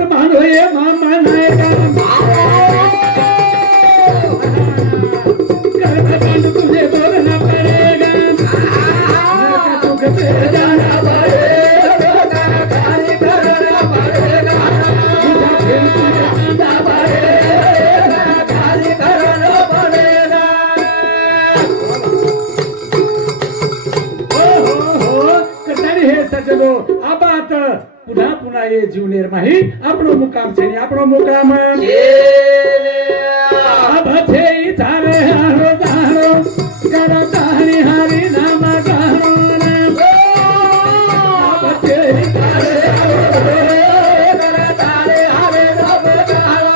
मत मानो ये मामा नायका कर्म तुझे बोलना पड़ेगा दुख से जाना पड़ेगा खाली करना पड़ेगा फिर तुझे जाना पड़ेगा खाली करना पड़ेगा हो कटारी हे सजनो आबात पुन्हा पुन्हा ये जीवनेर माही આપણો મુકામ છે ને આપણો મુકામ ભથે ધારે હારો ધારો કરા તારી હારી નામ ગારો ભથે ધારે હારો કરા તારે હારે નામ ગારો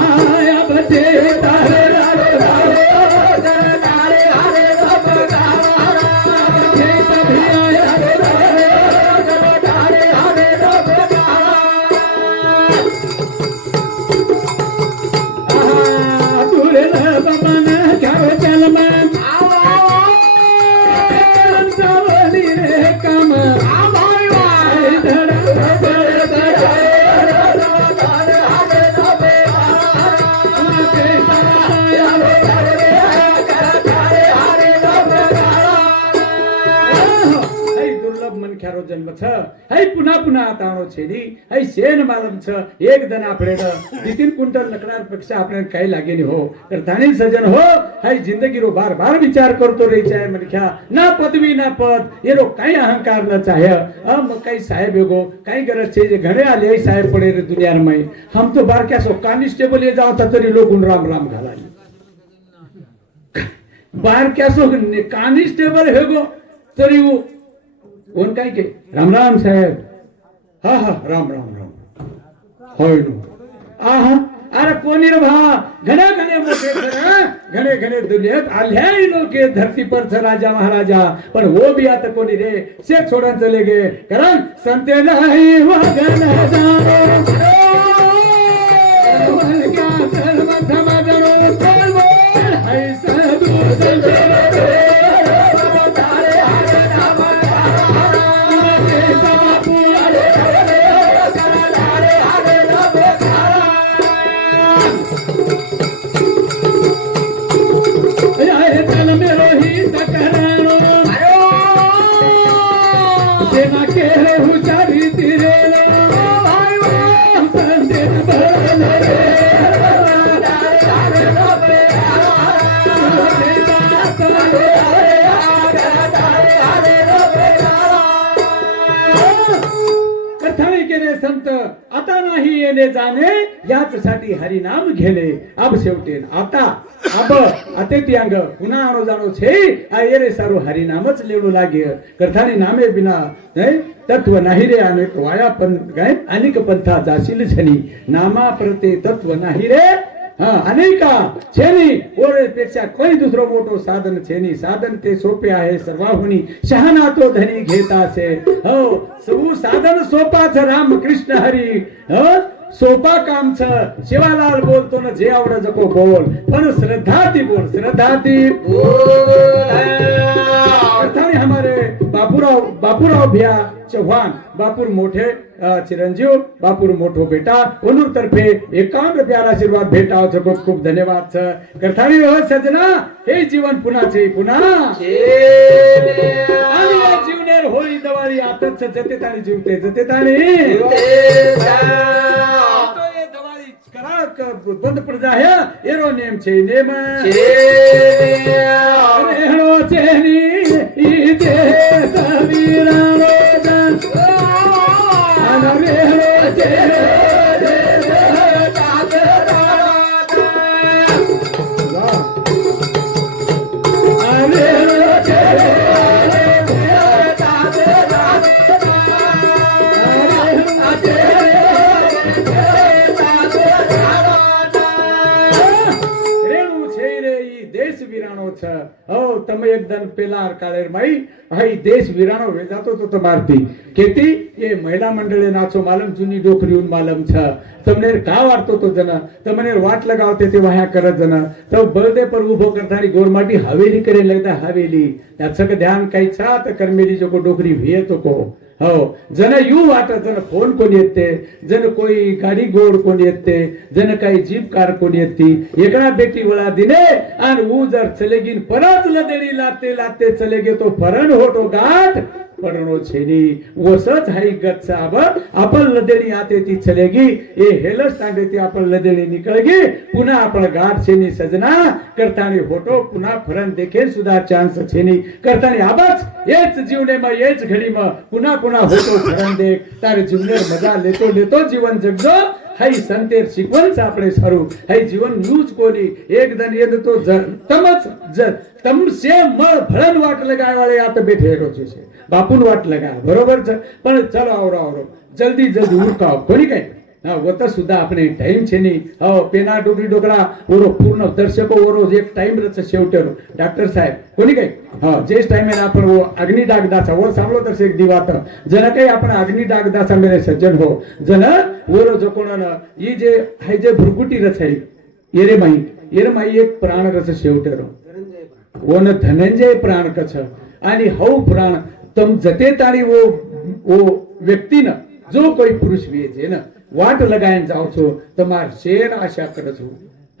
આયા ભથે ધારે जन्म छ है पुन्हा पुन्हा ताणो छेदी है शेन मालम छ एक दन आपले 2-3 क्विंटल लकडार पेक्षा आपल्याला काही लागे नाही हो तर धाणी सजन हो है जिंदगी रो बार बार विचार करतो रे चाहे मनख्या ना पदवी ना पद ये रो काही अहंकार न चाहे हम काही साहेब एगो काही गरज छे जे घणे आले साहेब पडे रे दुनिया में हम तो बार क्या सो कांस्टेबल ये जाओ तरी लोग राम राम घालाली बार क्या सो कांस्टेबल हेगो तरी वो कोण काय के राम राम साहेब हा हा राम राम राम होय नो आहा अरे कोणी रे भा घणे घणे मोठे घणे घणे दुनियेत आल्याही लोक धरती पर छ राजा महाराजा पण वो भी आता कोणी रे से छोडन चले गे कारण संते नाही वगन जानो का धर्म समाजनो धर्म है साधु संत आता नाही येणे जाणे याचसाठी हरिनाम घेणे अब शेवटेन आता अब अते त्यांग पुन्हा आणो जाणो छे आ येरे सारो हरिनामच लेणू लागे करथानी नामे बिना नाही तत्व नाही रे अनेक वाया पण गाय अनेक पंथा जाशील छनी नामा प्रते तत्व नाही रे हाँ अनेका छेनी ओरे पेक्षा कोई दुसरो मोठो साधन छेनी साधन ते सोपे आहे सर्वाहुनी शहाणा तो धनी घेता से हो सगळं साधन सोपा छ राम कृष्ण हरी हो सोपा काम छ शिवालाल बोलतो ना जे आवड जको बोल पण श्रद्धा ती बोल हमारे बापूराव भैया चौहान बापूर मोठे चिरंजीव बापूर मोठो बेटा ओनूर तर्फे 51 रुपयाला आशीर्वाद भेटाव छ खूप खूप धन्यवाद छ करथाणी हो सजना हे जीवन पुन्हा छे पुन्हा आणि या जीवनेर होळी दिवाळी आतच जते ताणी जीवते जते ताणी तो ये दिवाळी करा बंद पड़ जाए एरो नेम छे नेम रेहणो छेनी ई दे सवीरानो તમે એકદમ પેલા કાળેર માઈ હઈ દેશ વીરાણો વેજાતો તો તમારથી કેતી એ મહિલા મંડળે નાચો માલમ જૂની ડોકરીઉન માલમ છે તમને કા વાર્તો તો જના તમને વાટ લગાવતે તે વાયા કરત જના તો બળદે પર ઉભો કરતાની ગોરમાટી હવેલી કરે લગતા હવેલી याचं ध्यान काही छा तर कर्मेली जो डोकरी वे तो को हो जण येऊ वाट जण फोन कोण येते जण कोई गाडी गोड कोण येते जण काही जीप कार कोण येते एकड़ा बेटी वळा दिने आणि ऊ जर चलेगीन परत लदेडी लाते लाते चलेगे तो फरण होतो गाठ पडणो छेनी वसच हाई गत साब आपण लदेडी आते ती चलेगी ए हेलच सांगे ती आपण लदेडी निकळगी पुन्हा आपण गाठ छेनी सजना करतानी होतो पुन्हा फरण देखे सुद्धा चान्स छेनी करतानी आबाच येच जीवने म येच घडी म पुन्हा पुन्हा होतो फरण देख तारे जीवने मजा लेतो लेतो जीवन जगजो हाई संतेर शिकवण सापडे सारू हाई जीवन न्यूज कोणी एक दन येद तो तमच तम से मळ भळन वाट लगाय वाले आता बेठे रोचे से बापून वाट लगा बरोबर पण चलो आवरो जल्दी जल्दी उरकाव कोणी काय हा होता सुद्धा આપણે ટાઈમ છે ની હા પેના ડોકરી ડોકરા ઓરો પૂર્ણ દર્શકો ઓરો એક ટાઈમ રચ शेवटेरो डॉक्टर साहेब कोणी काय हा जेस टाइम आहे आपण अग्नि डाग दासा वर सांगलो तर एक दिवात जन काही आपण अग्नि डाग दासा मेरे सज्जन हो जन ओरो जो कोण ई जे हाय जे भुरगुटी रचाई येरे माई एक प्राण रच शेवटेरो ओन धनंजय प्राण कछ आणि हौ प्राण तम जते तारी वो व्यक्ति न जो कोई पुरुष भी है न वाट लगायन जाओ छो तमार शेर आशा करत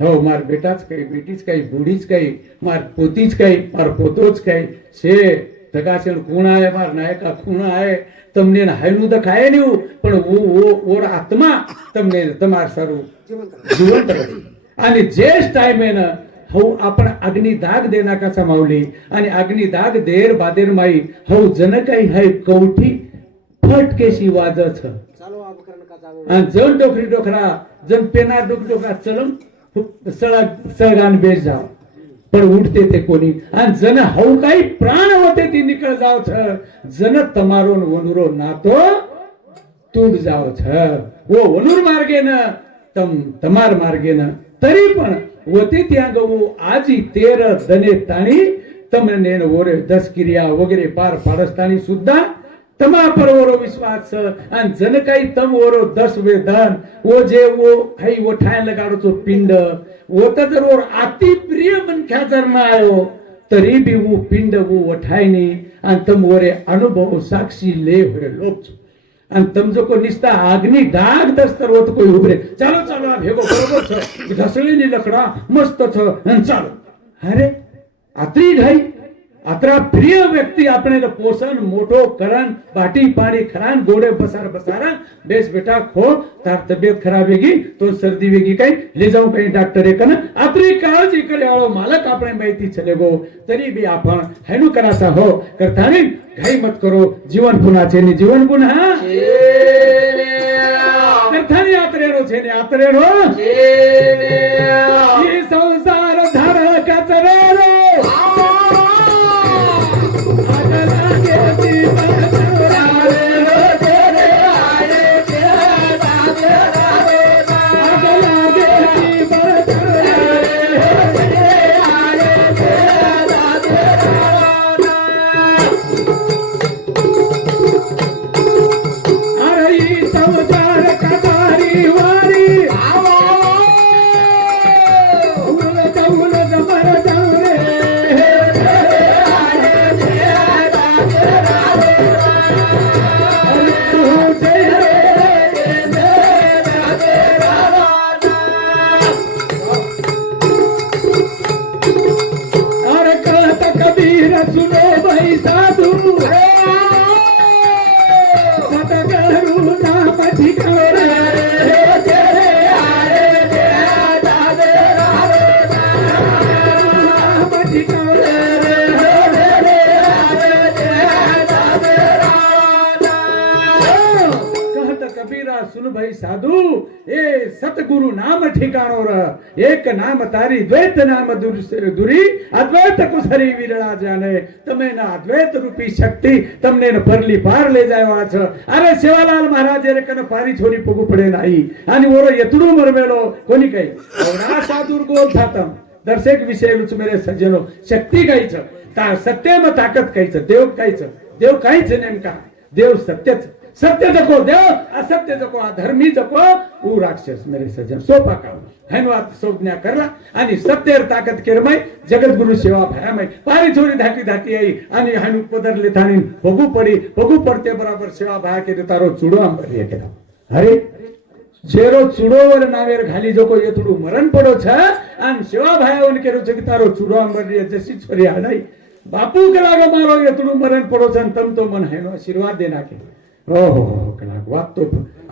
हो मार बेटाच काही बेटीच काही बूढ़ीच काही मार पोतीच काही मार पोतोच काही शे तगासेण खूण आहे मार नायका खूण आहे तमने हायनु द खाय न्यू पण वो ओर आत्मा तमने तमार सारू जीवन करत आणि जेस टाइम आहे ना हो आपण अग्नि दाग देना कसा माऊली आणि अग्नि दाग देर बादेर माई हो जन काही हाय कवठी फटकेशी वाजत आणि जण डोकरी डोकरा जण पेना डोकरी डोकरा चलम सळगान बेस जाव पण उठते ते कोणी आणि जन हऊ काही प्राण होते ती निकळ जाव छ जन तमारो वनुरो नातो तूट जाव छ वो वनुर मार्गे न तमार मार्गे न तरी पण होते त्या गवू आजी 13 दने ताणी तमने ओरे 10 क्रिया वगैरे पार पाडस्तानी सुद्धा तमा पर ओरो विश्वास आणि जन काही तम ओरो 10 वेदन वो जे वो हाई वो ठाय लगाडो तो पिंड वो तर जर ओर अति प्रिय मनख्या जर ना आयो तरी भी वो पिंड वो वठायनी आणि तम ओरे अनुभव साक्षी ले होरे लोक आणि तम जो को निस्ता अग्नि डाग दस्तर होत कोई उभरे चालो चालो आ भेगो बरोबर छ घसळी नि लकडा मस्त छ आणि चालो अरे आत्री ढाई अतरा प्रिय व्यक्ति अपने पोषण मोटो करन बाटी पानी खरान गोड़े बसार बसारा बेस बेटा खो तार तबियत खराब वेगी तो सर्दी वेगी काही ले जाऊ काही डॉक्टर एकन आपली काळजी करे आळो मालक आपणे माहिती चले गो तरी भी आपण हेनु करासा हो करतानी घाई मत करो जीवन पुन्हा छे नि जीवन पुन्हा करतानी आतरेरो छे ने आतरेरो ई संसार धर कचरेरो साधु ए सतगुरु नाम ठिकाणो रह एक नाम तारी द्वैत नाम दुरी अद्वैत कुसरी विरला जाने तमे ना अद्वैत रूपी शक्ति तमने न परली पार ले जायवा छ अरे सेवालाल महाराज रे कन पारी छोरी पगू पडे नाही आणि ओरो यतडू मरमेलो कोणी काही औरा साधुर गोल थातम दर्शक विषय लुच मेरे सज्जनो शक्ती काहीच ता सत्यम ताकद काहीच देव काहीच नेमका देव सत्यच सत्य जको देव असत्य जको अधर्मी जको ऊ राक्षस मेरे सजन सोपा काव हैनवात संज्ञा करला आणि सत्यर ताकद केरमय जगद्गुरु सेवा भयामय पारी छोरी धाटी धाटी आई आणि हानु पदरले थानी भगू पडते बराबर सेवा भया के तारो चुडो आंबरिया केला अरे जेरो चुडोवर नावेर घाली जको यथुडू मरण पडो छ आणि सेवा भयावन केरो छ की तारो चुडो आंबरिया जसी छोरी आडाई बापू कलागो मारो यथुडू मरण पडो छ तम तो मन हैनो आशीर्वाद देना के ओहो कलाग वात तो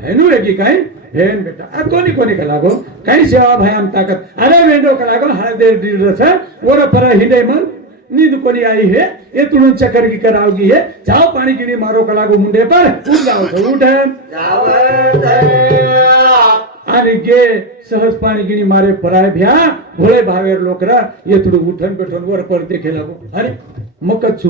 हैनु एकी काय हेन बेटा अब कोणी कलागो काही सेवा भयाम ताकद अरे वेंडो कलागो हळदे दिल छ वर पर हिडे मन नींद कोनी आई है ये तुम चक्कर की कराओगी है जाओ पानी गिनी मारो कलागो मुंडे पर उठ जाओ तो उठ आणि गे सहज पाणी गिनी मारे पराय भ्या भोळे भावेर लोकरा ये तुडू उठन बैठन वर पर देखे लागो अरे मकच